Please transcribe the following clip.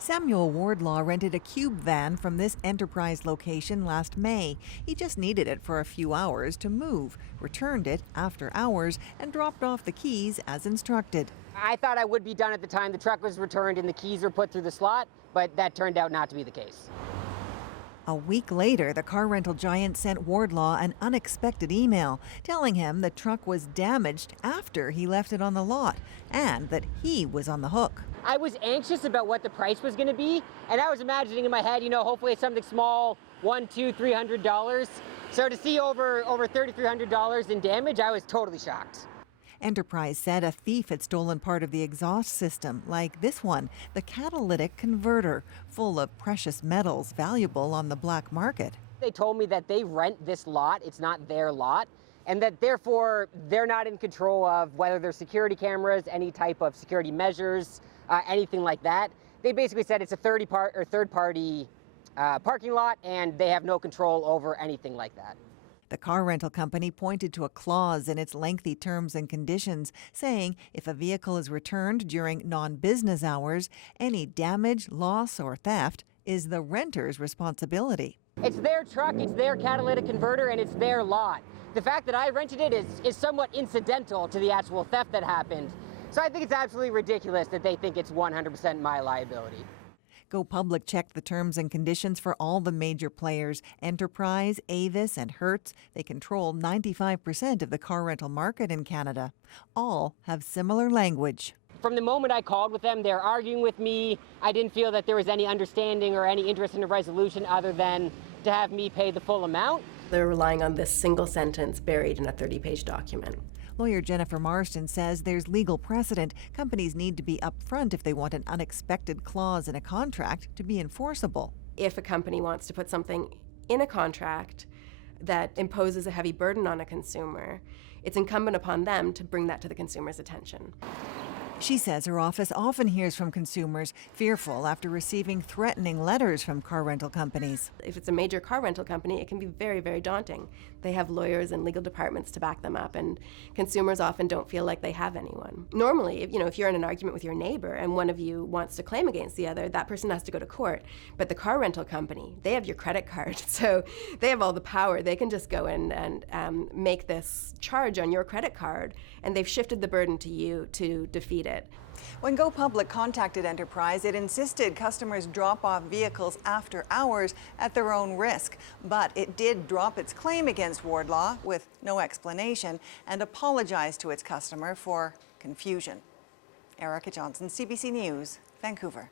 Samuel Wardlaw rented a cube van from this Enterprise location last May. He just needed it for a few hours to move, returned it after hours, and dropped off the keys as instructed. I thought I would be done at the time the truck was returned and the keys were put through the slot, but that turned out not to be the case. A week later, the car rental giant sent Wardlaw an unexpected email telling him the truck was damaged after he left it on the lot and that he was on the hook. I was anxious about what the price was going to be, and I was imagining in my head, hopefully it's something small, $100, $200, $300. So to see over $3,300 in damage, I was totally shocked. Enterprise said a thief had stolen part of the exhaust system, like this one, the catalytic converter, full of precious metals valuable on the black market. They told me that they rent this lot, it's not their lot, and that therefore they're not in control of whether there's security cameras, any type of security measures, anything like that. They basically said it's a third-party parking lot, and they have no control over anything like that. The car rental company pointed to a clause in its lengthy terms and conditions saying if a vehicle is returned during non-business hours, any damage, loss, or theft is the renter's responsibility. It's their truck, it's their catalytic converter, and it's their lot. The fact that I rented it is somewhat incidental to the actual theft that happened. So I think it's absolutely ridiculous that they think it's 100% my liability. Go Public checked the terms and conditions for all the major players, Enterprise, Avis, and Hertz. They control 95% of the car rental market in Canada. All have similar language. From the moment I called with them, they're arguing with me. I didn't feel that there was any understanding or any interest in a resolution other than to have me pay the full amount. They're relying on this single sentence buried in a 30-page document. Lawyer Jennifer Marston says there's legal precedent. Companies need to be upfront if they want an unexpected clause in a contract to be enforceable. If a company wants to put something in a contract that imposes a heavy burden on a consumer, it's incumbent upon them to bring that to the consumer's attention. She says her office often hears from consumers fearful after receiving threatening letters from car rental companies. If it's a major car rental company, it can be very, very daunting. They have lawyers and legal departments to back them up, and consumers often don't feel like they have anyone. Normally, if you're in an argument with your neighbor and one of you wants to claim against the other, that person has to go to court. But the car rental company, they have your credit card, so they have all the power. They can just go in and make this charge on your credit card, and they've shifted the burden to you to defeat it. When Go Public contacted Enterprise, it insisted customers drop off vehicles after hours at their own risk. But it did drop its claim against Wardlaw with no explanation and apologized to its customer for confusion. Erica Johnson, CBC News, Vancouver.